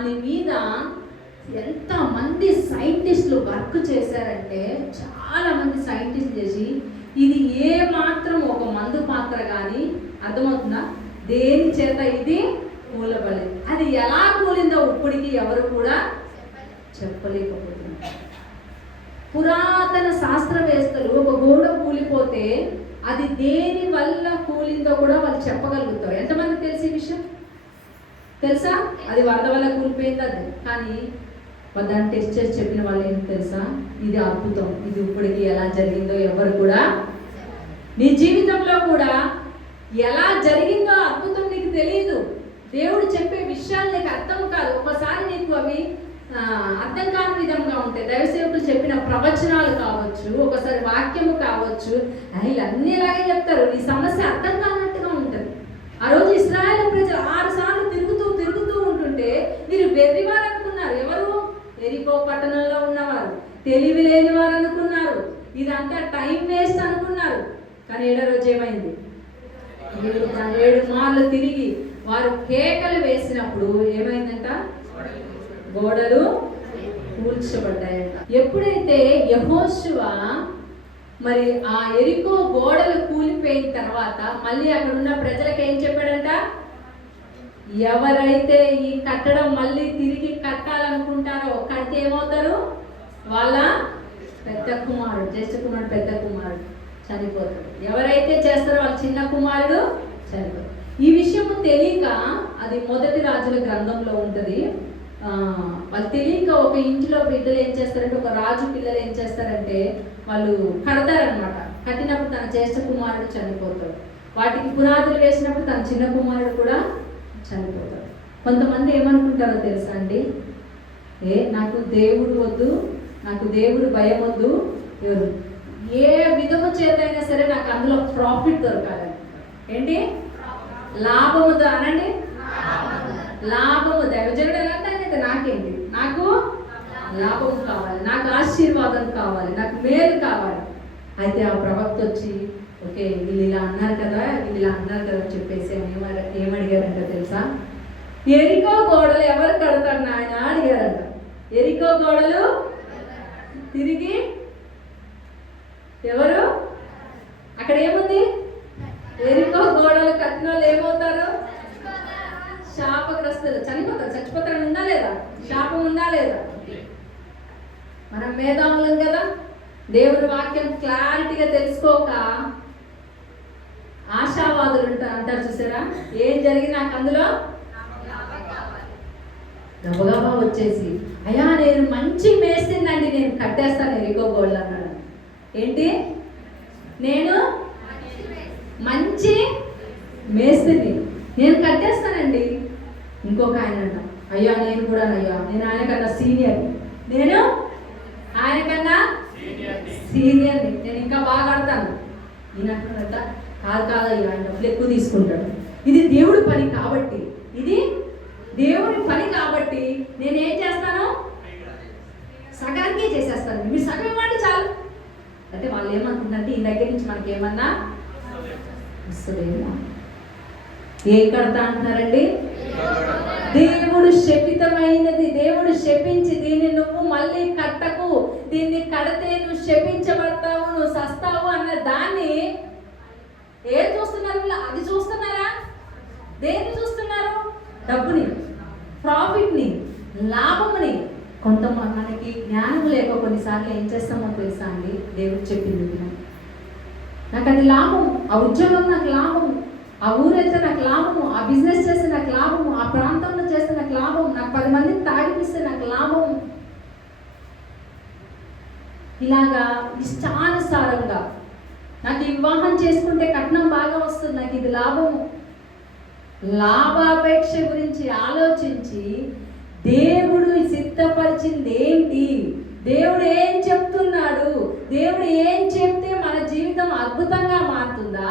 దాని మీద ఎంతమంది సైంటిస్టులు వర్క్ చేశారంటే, చాలా మంది సైంటిస్ట్ చేసి ఇది ఏ మాత్రం ఒక మందు పాత్ర కానీ, అర్థమవుతుందా, దేని చేత ఇది కూలబడలేదు. అది ఎలా కూలిందో ఇప్పటికి ఎవరు కూడా చెప్పలేకపోతున్నారు. పురాతన శాస్త్రవేత్తలు ఒక గోడ కూలిపోతే అది దేని వల్ల కూలిందో కూడా వాళ్ళు చెప్పగలుగుతారు. ఎంతమంది తెలిసి విషయం తెలుసా? అది వరద వల్ల కూలిపోయింది అది. కానీ దాన్ని టెస్ట్ చేసి చెప్పిన వాళ్ళు ఏంటి తెలుసా? ఇది అద్భుతం, ఇది ఇప్పటికి ఎలా జరిగిందో ఎవరు కూడా, నీ జీవితంలో కూడా ఎలా జరిగిందో అద్భుతం నీకు తెలియదు. దేవుడు చెప్పే విషయాలు నీకు అర్థం కాదు. ఒకసారి నీకు అవి అర్థం కాని విధంగా ఉంటాయి. దైవసేవకులు చెప్పిన ప్రవచనాలు కావచ్చు, ఒకసారి వాక్యము కావచ్చు, వీళ్ళన్నీ ఇలాగే చెప్తారు. నీ సమస్య అర్థం కానట్టుగా ఉంటుంది. ఆ రోజు ఇశ్రాయేలు ప్రజలు 6 సార్లు తిరుగుతూ ఉంటుంటే మీరు వెర్రివారు అనుకున్నారు. ఎవరు? ఎరికో పట్టణంలో ఉన్నవారు, తెలివి లేని వారు అనుకున్నారు. ఇదంతా టైం వేస్ట్ అనుకున్నారు. కానీ 7వ రోజు ఏమైంది? 7 మార్లు తిరిగి వారు కేకలు వేసినప్పుడు ఏమైందంట? గోడలు కూల్చబడ్డాయంట. ఎప్పుడైతే యెహోషువ మరి ఆ ఎరికో గోడలు కూలిపోయిన తర్వాత మళ్ళీ అక్కడ ఉన్న ప్రజలకు ఏం చెప్పాడంట? ఎవరైతే ఈ కట్టడం మళ్ళీ తిరిగి కట్టాలనుకుంటారో కడితే ఏమవుతారు? వాళ్ళ పెద్ద కుమారుడు, జ్యేష్ఠ కుమారుడు, పెద్ద కుమారుడు చనిపోతాడు. ఎవరైతే చేస్తారో వాళ్ళ చిన్న కుమారుడు చనిపోతాడు. ఈ విషయము తెలియక, అది 1 రాజుల గ్రంథంలో ఉంటుంది. వాళ్ళు తెలియక ఒక ఇంటిలో బిడ్డలు ఏం చేస్తారంటే, ఒక రాజు పిల్లలు ఏం చేస్తారంటే వాళ్ళు కడతారనమాట. కట్టినప్పుడు తన జ్యేష్ఠ కుమారుడు చనిపోతాడు. వాటికి పునాదులు వేసినప్పుడు తన చిన్న కుమారుడు కూడా చనిపోతాడు. కొంతమంది ఏమనుకుంటారో తెలుసా అండి? నాకు దేవుడు వద్దు, నాకు దేవుడు భయం వద్దు, ఎవరు ఏ విధము చేతైనా సరే నాకు అందులో ప్రాఫిట్ దొరకాలి. ఏంటి? లాభము అనండి. లాభము. దైవజనుడు ఎలా అంటే నాకేంటి, నాకు లాభం కావాలి, నాకు ఆశీర్వాదం కావాలి, నాకు మేలు కావాలి. అయితే ఆ ప్రవక్త వచ్చి, ఓకే వీళ్ళు ఇలా అన్నారు కదా చెప్పేసి ఏమడిగారంట తెలుసా? ఎరికో గోడలు ఎవరు కడతారు నాయన అడిగారంట. ఎరికో గోడలు తిరిగి ఎవరు? అక్కడ ఏముంది? ఎరికో గోడలు కట్టిన వాళ్ళు ఏమవుతారు? శాపగ్రస్తులు. చనిపోతారు. చచ్చిపోతారని ఉందా లేదా? శాపం ఉందా లేదా? మనం మేధావులం కదా, దేవుని వాక్యం క్లారిటీగా తెలుసుకోక ఆశావాదులు అంటారు చూసారా? ఏం జరిగింది నాకు అందులో గబగబా వచ్చేసి, అయ్యా నేను మంచి మేస్త్రినండి, నేను కట్టేస్తాను ఎరికో గోడలు అన్నాడు. ఏంటి? నేను మంచి మేస్త్రిని, నేను కట్టేస్తానండి. ఇంకొక ఆయన అంట, అయ్యా నేను కూడా అయ్యా, నేను ఆయనకన్నా సీనియర్, నేను ఆయనకన్నా సీనియర్ని, నేను ఇంకా బాగా కడతాను. ఈయనంటున్నట్ట కాదయ్యా, ఆయన డబ్బులు ఎక్కువ తీసుకుంటాడు. ఇది దేవుడి పని కాబట్టి, ఇది దేవుడి పని కాబట్టి నేనేం చేస్తాను? సగానికే చేసేస్తాను. మీరు సగం ఇవ్వండి చాలు. అంటే వాళ్ళు ఏమనుకుంటారంటే ఈ దగ్గర నుంచి మనకి ఏమన్నా వస్తుందేమో. ఏం కడతా అంటున్నారండి? దేవుడు శపితమైనది. దేవుడు శపించి దీన్ని నువ్వు మళ్ళీ కట్టకు, దీన్ని కడితే నువ్వు శపించబడతావు, నువ్వు సస్తావు అన్న దాన్ని ఏం చూస్తున్నారు? అది చూస్తున్నారా? దేన్ని చూస్తున్నారు? డబ్బుని, ప్రాఫిట్ని, లాభముని. మనకి జ్ఞానం లేక కొన్నిసార్లు ఏం చేస్తామో తెలుసా అండి? దేవుడు చెప్పింది నాకు అది లాభం, ఆ ఉద్యోగం నాకు లాభం, ఆ ఊరైతే నాకు లాభము, ఆ బిజినెస్ చేస్తే నాకు లాభము, ఆ ప్రాంతంలో చేస్తే నాకు లాభం, నాకు 10 మందిని తాగిపిస్తే నాకు లాభం. ఇలాగా ఇష్టానుసారంగా నాకు వివాహం చేసుకుంటే కట్నం బాగా వస్తుంది, నాకు ఇది లాభము. లాభాపేక్ష గురించి ఆలోచించి దేవుడు సిద్ధపరిచింది ఏంటి, దేవుడు ఏం చెప్తున్నాడు, దేవుడు ఏం చెప్తే మన జీవితం అద్భుతంగా మారుతుందా,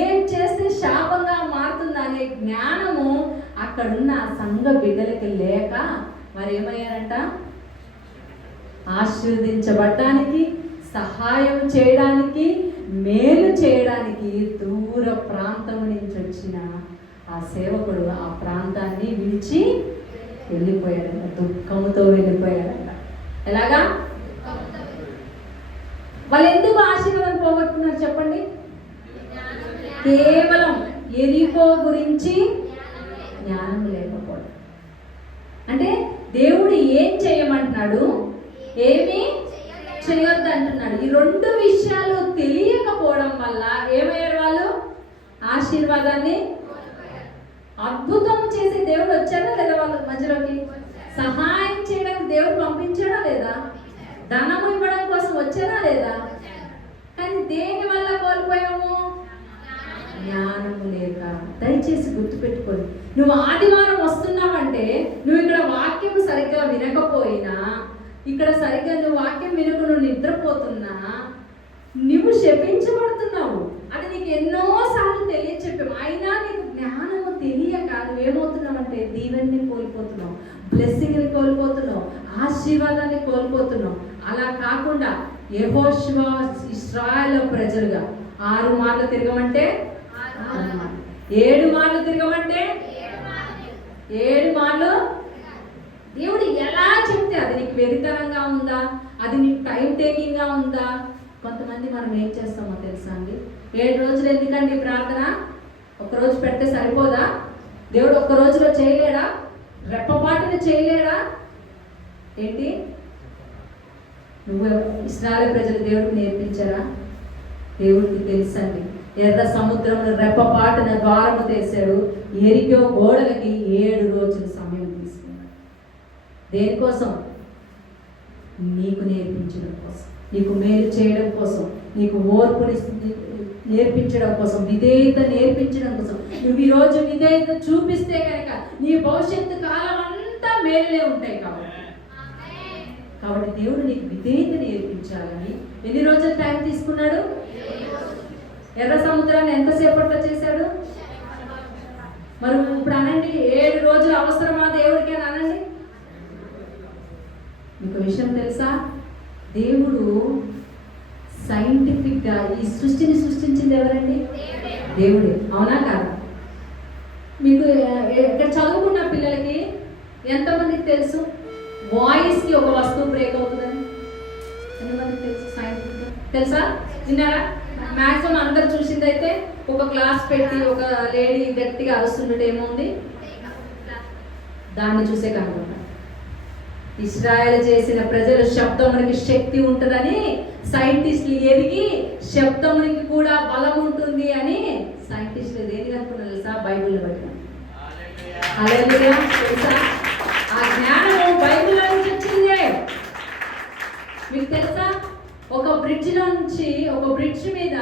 ఏం చేస్తే శాపంగా మారుతుందా అనే జ్ఞానము అక్కడున్న సంఘ బిడ్డలకి లేక మరి ఏమయ్యారంట? ఆశీర్వదించబడటానికి, సహాయం చేయడానికి, మేలు చేయడానికి దూర ప్రాంతం నుంచి వచ్చిన ఆ సేవకుడు ఆ ప్రాంతాన్ని విడిచి వెళ్ళిపోయాడంట, దుఃఖంతో వెళ్ళిపోయాడంట. ఎలాగా? వాళ్ళు ఎందుకు ఆశీర్వాదం పోగొట్టుకున్నారు చెప్పండి? కేవలం ఎరికో గురించి జ్ఞానం లేకపోవడం. అంటే దేవుడు ఏం చేయమంటున్నాడు, ఏమి చేయొద్దు అంటున్నాడు. ఈ రెండు విషయాలు తెలియకపోవడం వల్ల ఏమయ్యారు వాళ్ళు? ఆశీర్వాదాన్ని. అద్భుతం చేసే దేవుడు వచ్చాడా లేదా వాళ్ళ మధ్యలోకి? సహాయం చేయడానికి దేవుడు పంపించాడా లేదా? ధనము ఇవ్వడం కోసం వచ్చాడా లేదా? కానీ దేని వల్ల కోల్పోయాము? జ్ఞానము లేక. దయచేసి గుర్తుపెట్టుకోండి, నువ్వు ఆదివారం వస్తున్నావంటే నువ్వు ఇక్కడ వాక్యం సరిగ్గా వినకపోయినా, ఇక్కడ సరిగ్గా నువ్వు వాక్యం వినకు నువ్వు నిద్రపోతున్నా, నువ్వు శపించబడుతున్నావు. అది నీకు ఎన్నోసార్లు తెలియచెప్పాము, అయినా నీకు జ్ఞానము తెలియక నువ్వేమవుతున్నావంటే దీవెన్ని కోల్పోతున్నావు, బ్లెస్సింగ్ని కోల్పోతున్నావు, ఆశీర్వాదాన్ని కోల్పోతున్నావు. అలా కాకుండా యెహోషువ ఇశ్రాయేలు ప్రజలుగా 6 మార్లు తిరగమంటే 7 మార్లు తిరగమంటే 7 మార్లు. దేవుడు ఎలా చెప్తే అది నీకు వెరితనంగా ఉందా, అది నీకు టైం టేకింగ్గా ఉందా? కొంతమంది మనం ఏం చేస్తామో తెలుసా అండి, 7 రోజులు ఎందుకండి ప్రార్థన? ఒక్కరోజు పెడితే సరిపోదా? దేవుడు ఒక్క రోజులో చేయలేడా? రెప్పపాటుని చేయలేడా? ఏంటి? నువ్వు ఇశ్రాయేలు ప్రజలు దేవుడికి నేర్పించారా? దేవుడికి తెలుసండి. ఎర్ర సముద్రంలో రెప్పపాటున ద్వారము తెసాడు, ఎరికో గోడలకి 7 రోజులు సమయం తీసుకున్నాడు. దేనికోసం? నీకు నేర్పించడం కోసం, నీకు మేలు చేయడం కోసం, నీకు ఓర్పుని నేర్పించడం కోసం, విధేయత నేర్పించడం కోసం. నువ్వు ఈరోజు విధేయత చూపిస్తే కనుక నీ భవిష్యత్తు కాలం అంతా మేలులే ఉంటాయి. కాబట్టి దేవుడు నీకు విధేయత నేర్పించాలని ఎన్ని రోజులు టైం తీసుకున్నాడు? ఎర్ర సముద్రాన్ని ఎంతసేపట్లో చేశాడు? మరి ఇప్పుడు అనండి, 7 రోజులు అవసరమా దేవుడికి అని అనండి. మీకు విషయం తెలుసా? దేవుడు సైంటిఫిక్గా ఈ సృష్టిని సృష్టించింది ఎవరండి? దేవుడే. అవునా కాదా? మీకు ఇక్కడ చదువుకున్న పిల్లలకి ఎంతమందికి తెలుసు వాయిస్కి ఒక వస్తువు బ్రేక్ అవుతుందని? ఎంతమందికి తెలుసు? సైంటిఫిక్గా తెలుసా? విన్నారా? మ్యాక్సిమం అందరు చూసిందైతే ఒక గ్లాస్ పెట్టి ఒక లేడీ గట్టిగా అరుస్తుంటే ఏముంది, దాన్ని చూసే కనుకుంటా. ఇశ్రాయేలు చేసిన ప్రజల శబ్దమునికి శక్తి ఉంటుందని సైంటిస్టులు ఎదిగి శబ్దమునికి కూడా బలం ఉంటుంది అని సైంటిస్టులు దేని అనుకున్నారు తెలుసా? బైబిల్ బట్టి. హల్లెలూయా. తెలుసా? ఆ జ్ఞానం బైబిల్లో నుంచి వచ్చిందే. మీకు తెలుసా? ఒక బ్రిడ్జ్ మీద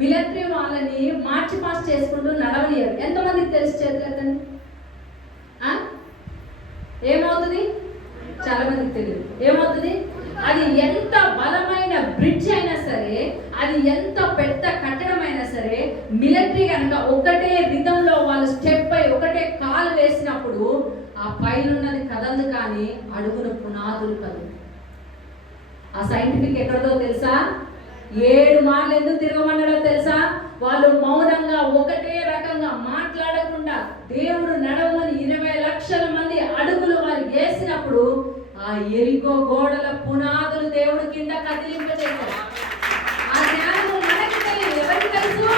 మిలిటరీ వాళ్ళని మార్చి పాస్ చేసుకుంటూ నడవనియరు. ఎంతమందికి తెలిసి చేతులెత్తండి. ఏమవుతుంది? చాలా మందికి తెలియదు. ఏమవుతుంది? అది ఎంత బలమైన బ్రిడ్జ్ అయినా సరే, అది ఎంత పెద్ద కట్టడం అయినా సరే, మిలిటరీ కనుక ఒకటే రిధంలో వాళ్ళు స్టెప్ పై ఒకటే కాలు వేసినప్పుడు ఆ పైనున్నది కదలదు, కానీ అడుగున పునాదులు కదలు. ఆ సైంటిఫిక్ ఎక్కడదో తెలుసా? 7 మార్లు ఎందుకు తిరగమన్నాడో తెలుసా? వాళ్ళు మౌనంగా ఒకటే రకంగా మాట్లాడకుండా దేవుడు నడవమని 20 లక్షల మంది అడుగులు వారు వేసినప్పుడు ఆ ఎరికో గోడల పునాదులు దేవుడు కింద కదిలింపజేశాడు. ఆ జ్ఞానము మనకి తెలియదు. ఎవరికి తెలుసు?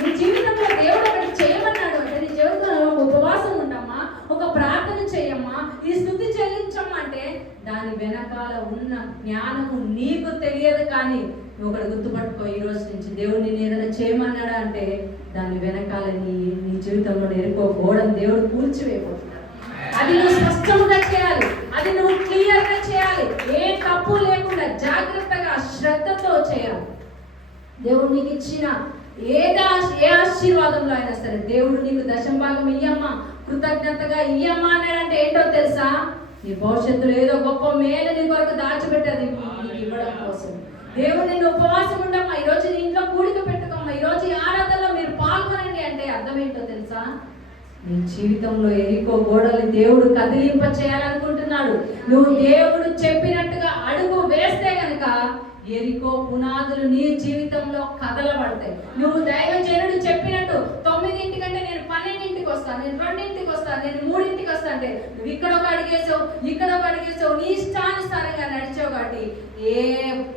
నీ జీవితంలో దేవుడు ఒకటి చేయమన్నాడు అంటే నీ జీవితంలో ఒక ఉపవాసం ఉండమ్మా, ఒక ప్రార్థన చేయమ్మా, ఈ స్తుతి చెల్లించమ్మా అంటే దాని వెనకాల ఉన్న జ్ఞానము నీకు తెలియదు. కానీ నువ్వు ఒకటి గుర్తుపట్టుకో, ఈ రోజు నుంచి దేవుడు నేను ఏదైనా చేయమన్నాడా అంటే దాని వెనకాల నీ జీవితంలో ఎరుకో గోడను దేవుడు కూల్చివేయబోతున్నాడు. అది నువ్వు స్పష్టంగా చేయాలి, అది నువ్వు క్లియర్గా చేయాలి, ఏ తప్పు లేకుండా జాగ్రత్తగా శ్రద్ధతో చేయాలి. దేవుడు నీకు ఇచ్చిన ఏ ఆశీర్వాదంలో అయినా సరే దేవుడు నీకు దశంభాగం ఇయ్యమ్మా, కృతజ్ఞతగా ఇయ్యమ్మా అన్నాడంటే ఏంటో తెలుసా? నీ భవిష్యత్తులో ఏదో గొప్ప మేలు నీ కొరకు దాచిపెట్టేది నీకు ఇవ్వడం కోసం. దేవుడు నిన్ను ఉపవాసం ఉండమ్మా, ఈరోజు నీ ఇంట్లో కూడిక పెట్టుకోమ్మా, ఈరోజు ఈ ఆరాధనలో మీరు పాల్గొనండి అంటే అర్థం ఏంటో తెలుసా? నీ జీవితంలో ఎరికో గోడలు దేవుడు కదిలింప చేయాలనుకుంటున్నాడు. నువ్వు దేవుడు చెప్పినట్టుగా అడుగు వేస్తే గనక ఎరికో పునాదులు నీ జీవితంలో కదలబడతాయి. నువ్వు దైవజనుడు చెప్పినట్టు 9 కంటే నేను 12కి వస్తా, వస్తాను, నేను 2ంటికి వస్తాను, నేను 3ంటికి వస్తాను అంటే నువ్వు ఇక్కడ ఒక అడిగేసావు, ఇక్కడ ఒక అడిగేసావు, నీ ఇష్టానుసారంగా నడిచావు కాబట్టి ఏ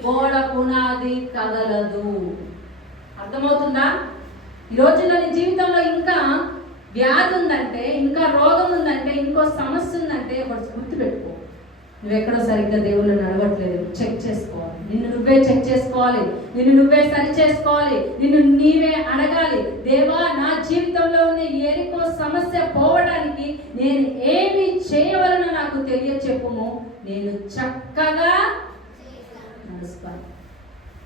గోడ పునాది కదలదు. అర్థమవుతుందా? ఈ రోజుల్లో నీ జీవితంలో ఇంకా వ్యాధి ఉందంటే, ఇంకా రోగం ఉందంటే, ఇంకో సమస్య ఉందంటే ఒకటి గుర్తుపెట్టుకో, నువ్వెక్కడో సరిగ్గా దేవుళ్ళు నడవట్లేదు. చెక్ చేసుకోవాలి, నిన్ను నువ్వే చెక్ చేసుకోవాలి, నిన్ను నువ్వే సరి చేసుకోవాలి, నిన్ను నీవే అడగాలి. దేవా, నా జీవితంలో ఉన్న ఎరికో సమస్య పోవడానికి నేను ఏమి చేయవలనో నాకు తెలియచెప్పుము, నేను చక్కగా నడుస్తాను.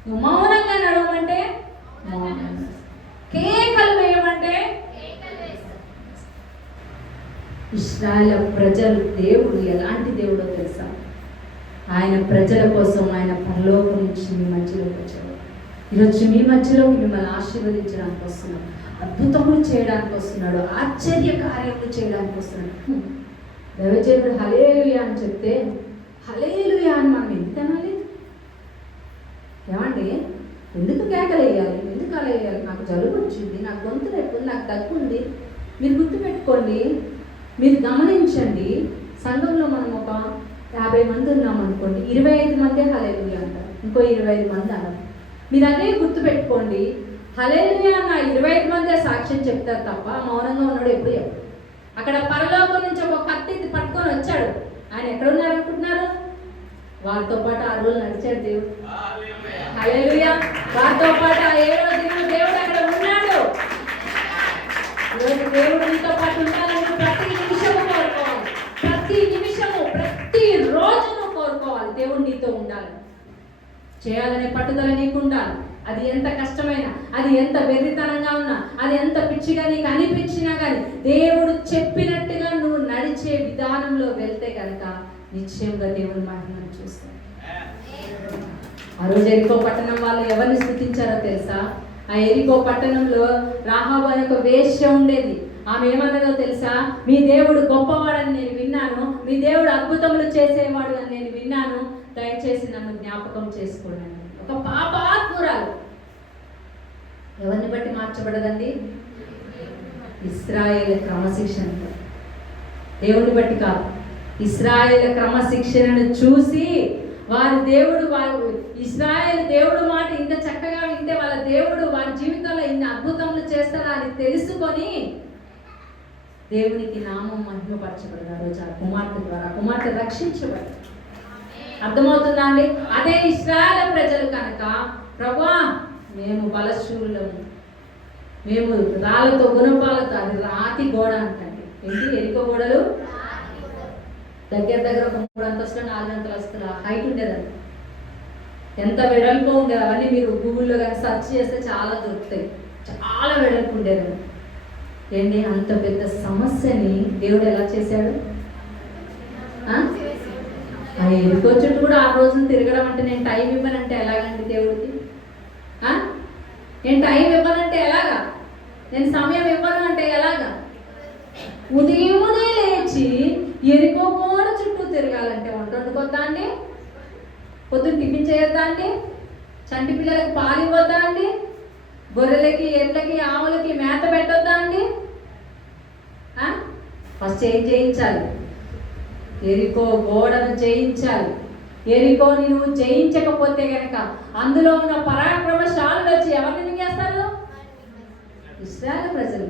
నువ్వు మౌనంగా నడవమంటే మౌనంగా, కేకలు వేయమంటే. ఇశ్రాయేలు ప్రజలు, దేవుడు ఎలాంటి దేవుడో తెలుసా? ఆయన ప్రజల కోసం ఆయన పరలోకం నుంచి మీ మధ్యలోకి వచ్చాడు. ఈరోజు మీ మధ్యలో మిమ్మల్ని ఆశీర్వదించడానికి వస్తున్నాడు, అద్భుతములు చేయడానికి వస్తున్నాడు, ఆశ్చర్య కార్యములు చేయడానికి వస్తున్నాడు. దైవజనుడు హల్లెలూయా అని చెప్తే హల్లెలూయా అని మనం ఎందుకు అనాలి? ఏమండి, ఎందుకు కేకలు వేయాలి? ఎందుకు అలా వేయాలి? నాకు జలుబు వచ్చింది, నాకు గొంతు నొప్పి, నాకు దగ్గు ఉంది. మీరు గుర్తుపెట్టుకోండి, మీరు గమనించండి. సంఘంలో మనం ఒక 50 మంది ఉన్నాం అనుకోండి, 25 మందే హల్లెలూయా అంటారు, ఇంకో 25 మంది అన్నారు. మీరు అదే గుర్తుపెట్టుకోండి, హల్లెలూయా అన్న 25 మందే సాక్ష్యం చెప్తారు తప్ప మౌనంగా ఉన్నాడు ఎప్పుడు చెప్పు. అక్కడ పరలోకం నుంచి ఒక కత్తి పట్టుకొని వచ్చాడు. ఆయన ఎక్కడున్నారు అనుకుంటున్నారు? వారితో పాటు 6 రోజులు నడిచాడు దేవుడు. హల్లెలూయా. వారితో పాటు 7వ దినం దేవుడు అక్కడ ఉన్నాడు. ఈరోజు దేవుడు నీతో పాటు ఉండాలని ప్రతి నిమిషము కోరుకోవాలి, ప్రతి నిమిషము, ప్రతి రోజును కోరుకోవాలి. దేవుడు నీతో ఉండాలి, చేయాలనే పట్టుదల నీకు ఉండాలి. అది ఎంత కష్టమైనా, అది ఎంత వెర్రితనంగా ఉన్నా, అది ఎంత పిచ్చిగా నీకు అనిపించినా కానీ దేవుడు చెప్పినట్టుగా నువ్వు నడిచే విధానంలో వెళ్తే కనుక నిశ్చయంగా దేవుని మహిమను చూస్తావు. ఆ రోజు ఎరికో పట్టణం వాళ్ళు ఎవరిని స్తుతించారో తెలుసా? ఆ ఎరికో పట్టణంలో రాహాబు అనే ఒక వేశ్య ఉండేది. ఆమె ఏమన్నదో తెలుసా? మీ దేవుడు గొప్పవాడని నేను విన్నాను, మీ దేవుడు అద్భుతములు చేసేవాడు అని నేను విన్నాను, దయచేసి నన్ను జ్ఞాపకం చేసుకోండి. ఒక పాపాత్మురాలు. ఎవరిని బట్టి మార్చబడదండి? ఇశ్రాయేలు క్రమశిక్షణ, దేవుని బట్టి కాదు. ఇశ్రాయేలు క్రమశిక్షణను చూసి వారి దేవుడు, వారు ఇశ్రాయేలు దేవుడు మాట ఇంత చక్కగా వింటే వాళ్ళ దేవుడు వారి జీవితంలో ఇన్ని అద్భుతములు చేస్తారా అని తెలుసుకొని దేవునికి నామం మహిమపరచబడింది. ఆ రోజు ఆ కుమార్తె ద్వారా కుమార్తె రక్షించబడి. అర్థమవుతుందా అండి? అదే ఇశ్రాయేలు ప్రజలు కనుక, ప్రభువా మేము బలశూరులము, మేము రాళ్ళతో గుణపాలతో, అది రాతి గోడ అంటండి. ఏంటి? ఎరికో గోడలు దగ్గర ఒక 3 అంతస్తులు 4 అంతస్తుల హైట్ ఉండేదండి. ఎంత వెడల్పు ఉండేది, అవన్నీ మీరు గూగుల్లో కానీ సెర్చ్ చేస్తే చాలా దొరుకుతాయి. చాలా వెడల్పు ఉండేది. ఏంటి? అంత పెద్ద సమస్యని దేవుడు ఎలా చేశాడు? ఆ ఎరుకో చుట్టూ కూడా 6 రోజులు తిరగడం అంటే, నేను టైం ఇవ్వనంటే ఎలాగండి దేవుడికి? నేను టైం ఇవ్వనంటే ఎలాగా? నేను సమయం ఇవ్వను అంటే ఎలాగా? ఉదయమునే లేచి ఎరుకో గోడ చుట్టూ తిరగాలంటే వంట వండుకొద్దా అండి? పొద్దున్న టిఫిన్ చేయొద్దా అండి? చంటి పిల్లలకి పాలు ఇవ్వద్దా అండి? గొర్రెలకి, ఎడ్లకి, ఆవులకి మేత పెట్టొద్దా అండి? ఫస్ట్ ఏం చేయించాలి? ఎరికో గోడను జయించాలి. ఎరికోని నువ్వు జయించకపోతే కనుక అందులో ఉన్న పరాక్రమశాలులు వచ్చి ఎవరిని మింగేస్తారు? ఇశ్రాయేలు ప్రజలు.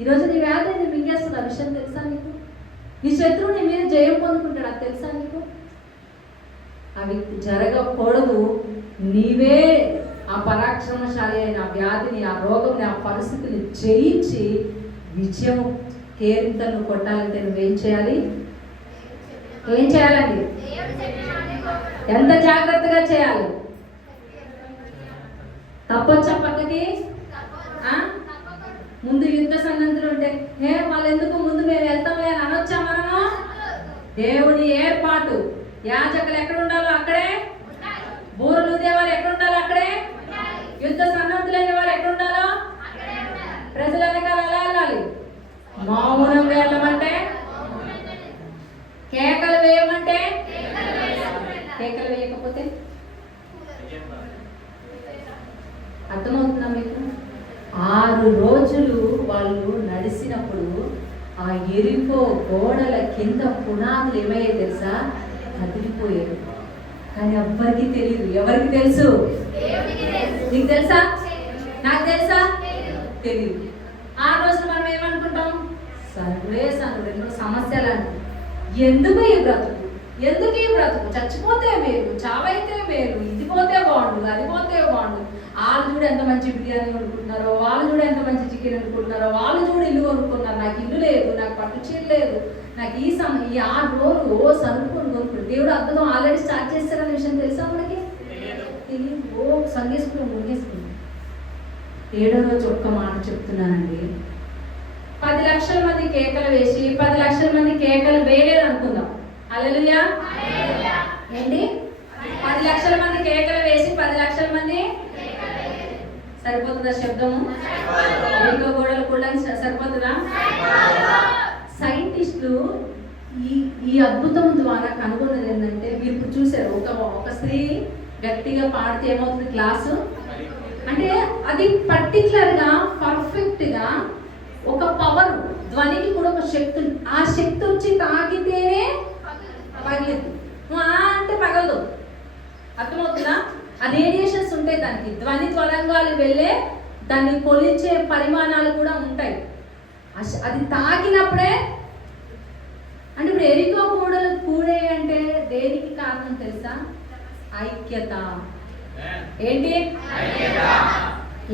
ఈరోజు నీ వ్యాధిని మింగేస్తున్న విషయం తెలుసా నీకు? నీ శత్రువుని మీరు జయం పొందుకుంటాడు, అది తెలుసా నీకు? అవి జరగకూడదు. నీవే ఆ పరాక్రమశాలి అయిన ఆ వ్యాధిని, ఆ రోగంని, ఆ పరిస్థితిని జయించి విజయం కేరింతను కొట్టాలంటే నువ్వేం చేయాలి? ఏం చేయాలండి? ఎంత జాగ్రత్తగా చేయాలి? తప్పొచ్చా పక్కకి? ముందు యుద్ధ సన్నద్ధులు ఉంటే వాళ్ళు ఎందుకు ముందు మేము వెళ్తాంలే అని అనొచ్చా మనము? దేవుని ఏర్పాటు. యాజకులు ఎక్కడ ఉండాలో అక్కడే, బూరలు ఊదేవారు ఎక్కడ ఉండాలో అక్కడే, యుద్ధ సన్నద్ధులైన వారు ఎక్కడ ఉండాలో ప్రజల వెనకాల ఎలా వెళ్ళాలి? మౌనంగా వెళ్ళమంటే, కేకలు వేయమంటే, కేకలు వేయకపోతే అర్థమవుతుందా మీకు? 6 రోజులు వాళ్ళు నడిచినప్పుడు ఆ ఎరికో గోడల కింద పునాదులు ఏమయ్యాయి తెలుసా? కదిలిపోయాయి. కానీ ఎవ్వరికి తెలియదు. ఎవరికి తెలుసు? నీకు తెలుసా? నాకు తెలుసా? తెలియదు. ఆ రోజు మనం ఏమనుకుంటాం? సనుడే సమస్యలు అంటే ఎందుకు ఈ బ్రతుకు, ఎందుకు ఈ బ్రతుకు, చచ్చిపోతే మేలు, చావైతే మేలు, ఇది పోతే బాగుండు, అది పోతే బాగుండు. వాళ్ళు చూడు ఎంత మంచి బిర్యానీ కొనుక్కుంటున్నారో, వాళ్ళు చూడు ఎంత మంచి చికెన్ కొనుక్కుంటున్నారో, వాళ్ళు చూడు ఇల్లు కొనుక్కున్నారు, నాకు ఇల్లు లేదు, నాకు పట్టు చీర లేదు, నాకు ఈ 6 రోజులు కొనుక్కుంటు. దేవుడు అద్భుతం ఆల్రెడీ స్టార్ట్ చేస్తారన్న విషయం తెలుసా మనకి? తెలియదు. సంగేసుకుని ముగేసుకున్నాం. 7వ రోజు ఒక్క మాట చెప్తున్నానండి. 10 లక్షల మంది కేకలు వేసి 10 లక్షల మంది కేకలు వేయలేదు అనుకుందాం. హల్లెలూయా. ఏంటి? 10 లక్షల మంది కేకలు వేసి 10 లక్షల మంది సరిపోతుందా శబ్దము? ఇంకో గోడలు కూడా సరిపోతుందా? సైంటిస్టులు ఈ అద్భుతం ద్వారా కనుగొన్నది ఏంటంటే, మీరు ఇప్పుడు చూసారు, ఒక స్త్రీ గట్టిగా పాడితే ఏమవుతుంది? క్లాసు అంటే అది పర్టికులర్గా పర్ఫెక్ట్గా ఒక పవర్, ధ్వనికి కూడా ఒక శక్తి, ఆ శక్తి వచ్చి తాకితేనే పగిలింది. అంటే పగలదు. అర్థమవుతుందా? ఆ రేడియేషన్స్ ఉంటాయి దానికి, ధ్వని తరంగాలు వెళ్ళే దాన్ని కొలిచే పరిమాణాలు కూడా ఉంటాయి. అది తాకినప్పుడే. అంటే ఇప్పుడు ఎరికో గోడలు కూడే అంటే దేనికి కారణం తెలుసా? ఐక్యత. ఏంటి?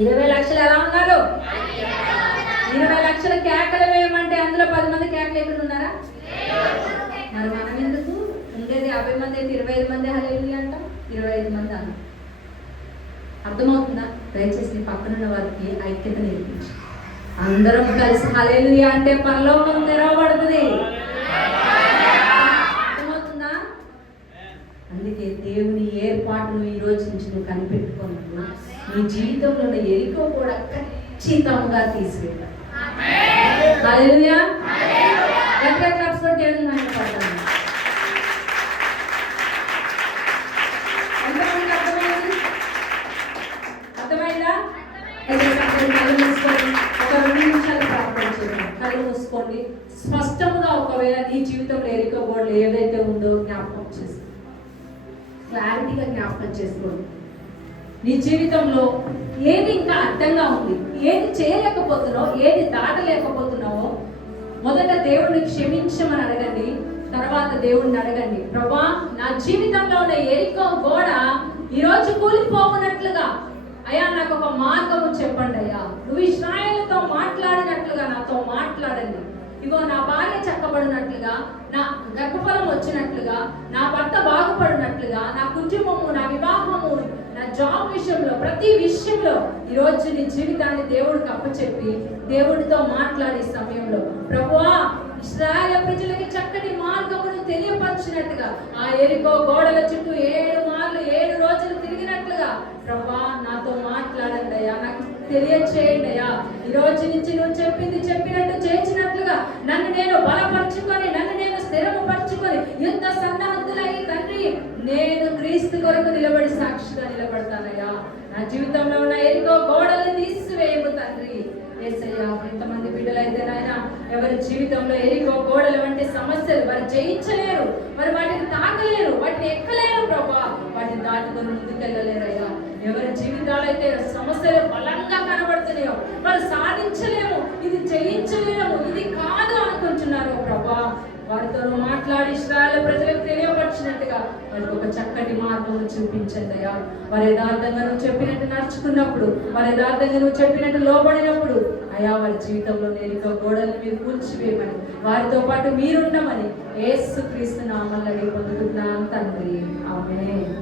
20 లక్షలు ఎలా ఉన్నారు? 20 లక్షల కేకలు వేయమంటే అందులో 10 మంది కేకలు ఎక్కడ ఉన్నారా? మరి మనం ఎందుకు ఉండేది 50 మంది అయితే 25 మంది హల్లెలూయా అంటాం. 25 మంది అన్న. అర్థమవుతుందా? దయచేసి నీ పక్కనున్న వారికి ఐక్యత నేర్పించు. అందరం కలిసి హల్లెలూయా అంటే పరలోకం తెరవబడుతుంది. అర్థమవుతుందా? అందుకే దేవుని ఏర్పాటును ఈ రోజు నుంచి నువ్వు కనిపెట్టుకున్నప్పుడు నీ జీవితంలో ఎరికో కూడా ఖచ్చితంగా తీసుకెళ్ళాలి. హల్లెలూయా. గట్టిగా క్లాప్స్ కొట్టి దేవుని మహిమపడతాను. ఎంతమందికి అర్థమైంది? అర్థమైందా? కళ్ళు మూసుకోండి. ఒక 2 నిమిషాలు ప్రార్థన చేయండి. కళ్ళు మూసుకోండి. స్పష్టంగా ఒకవేళ నీ జీవితంలో ఎరికో గోడలు ఏదైతే ఉందో జ్ఞాపకం చేసుకోండి. క్లారిటీగా జ్ఞాపకం చేసుకోండి. నీ జీవితంలో ఏది ఇంకా అడ్డంగా ఉంది, ఏది చేయలేకపోతున్నావు, ఏది దాటలేకపోతున్నావో మొదట దేవుడిని క్షమించమని అడగండి. తర్వాత దేవుడిని అడగండి, ప్రభా నా జీవితంలో ఉన్న ఎరికో గోడ ఈరోజు కూలిపోకున్నట్లుగా అయ్యా నాకు ఒక మార్గము చెప్పండి అయ్యా. నువ్వు ఇశ్రాయేలుతో మాట్లాడినట్లుగా నాతో మాట్లాడండి. ఇగో నా భార్య చక్కబడినట్లుగా, నా గర్భఫలం వచ్చినట్లుగా, నా భర్త బాగుపడినట్లుగా, నా కుటుంబము, నా వివాహము, నా జాబ్ విషయంలో, ప్రతి విషయంలో ఈరోజు నీ జీవితాన్ని దేవుడికి అప్పచెప్పి దేవుడితో మాట్లాడే సమయంలో ప్రభువా ఇశ్రాయేలు ప్రజలకి చక్కటి మార్గమును తెలియపరిచినట్టుగా ఆ ఎరికో గోడల చుట్టూ 7 మార్లు 7 రోజులు తిరిగినట్లుగా ప్రభువా నాతో మాట్లాడండి అయ్యా, నాకు తెలియచేయండి అయ్యా. ఈ రోజు నుంచి నువ్వు చెప్పింది చెప్పినట్టు చేసినట్లుగా నన్ను నేను బలపరుచుకొని, నన్ను నేను స్థిరపరచుకొని యుద్ధ సన్నద్ధులై తండ్రి నేను క్రీస్తు కొరకు నిలబడి సాక్షిగా నిలబడతానయ్యా. నా జీవితంలో ఉన్న ఎరికో గోడలు తీసివేయము తండ్రి. యేసయ్యా ఎంతమంది బిడ్డలైతే నాయన ఎవరి జీవితంలో ఎరికో గోడల వంటి సమస్యలు వారు జయించలేరు, మరి వాటిని తాకలేరు, వాటిని ఎక్కలేరు ప్రభా, వాటిని దాటుకొని ముందుకెళ్ళలేరయ్యా. ఎవరి జీవితాలు అయితే సమస్యలు బలంగా కనబడుతున్నాయో, వారు సాధించలేము, ఇది జయించలేము, ఇది కాదు అనుకుంటున్నారు ప్రభా, వారితో మాట్లాడి ఇశ్రాయేలు ప్రజలకు తెలియపరిచినట్టుగా వారికి ఒక చక్కటి మార్గం చూపించండి అయ్యా. వారి యథార్థంగా నువ్వు చెప్పినట్టు నడుచుకున్నప్పుడు, వారి యథార్థంగా నువ్వు చెప్పినట్టు లోబడినప్పుడు అయ్యా వారి జీవితంలో ఎరికో గోడల్ని మీరు కూల్చివేయమని, వారితో పాటు మీరుండమని యేసుక్రీస్తు నామములో పొందుతున్నాను తండ్రి. ఆమేన్.